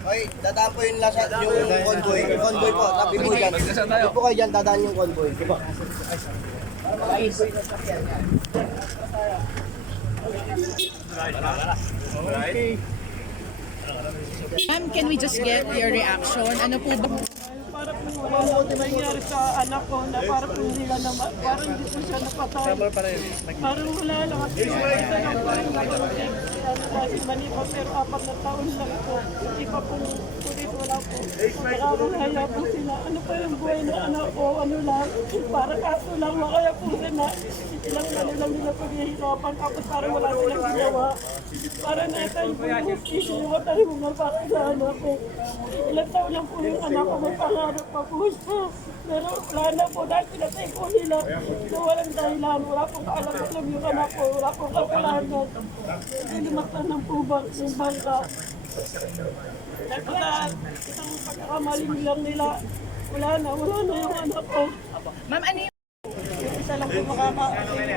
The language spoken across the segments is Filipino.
Hoy, dadaan po yung lasa, yung convoy. Convoy po, tabi po dyan. Tabi po kayo dyan, dadaan yung convoy. Diba? Ma'am, can we just get your reaction? Ano po ba? Na nangyari sa anak ko na para po hindi na naman, parang hindi po siya napatay. Parang wala lang at isa lang yung nakontek. Ano kasi mali po pero apat na taon lang po. Hindi pa po. Nakakahaya po sila. Ano pa yung buhay ng anak ko? Ano lang? Para kaso lang kaya po sila. Ilang ano lang nila paghihirapan. Tapos parang wala silang ginawa. Para natin po yung justice. Yung mga para sa anak ko. Ilang taon lang po yung anak ko. May pangarap pa po siya. Pero wala na po dahil pinatay po nila. Na walang dahilan. Wala pong kaalam-alam yung anak ko. Wala pong kasalanan. Nilumaktan ng pubang yung bangka. Nagkalaan. Isang pagkakamaling lang nila. Wala na. Wala na yung anak ko. Ma'am, ano yung Yung isa lang po makaka,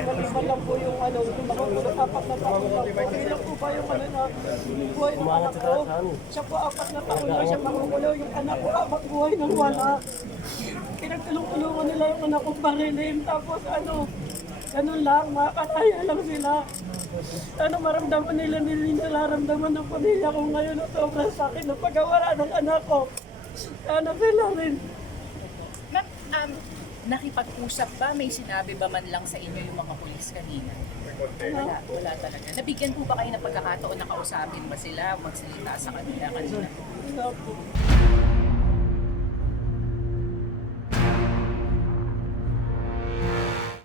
mag-iba lang po yung ano, yung makukulong apat na taon lang po. Lang po ba yung ano na buhay ng anak ko? Siya po apat na taon lang siya makukulong. Yung anak ko apat buhay ng wala. Pinagtulong-tulungan nila yung anak ko parilin. Tapos ano, ganun lang, makakataya lang sila. Ano maramdaman nila nila nararamdaman ng pamilya ko ngayon na sobrang sakit ng pagkawala ng anak ko. Sana sila rin. Ma'am, um, nakipag-usap ba? May sinabi ba man lang sa inyo yung mga polis kanina? Wala, wala talaga. Nabigyan po ba kayo ng pagkakataon na kausapin ba sila, magsalita sa kanila kanina? Wala po.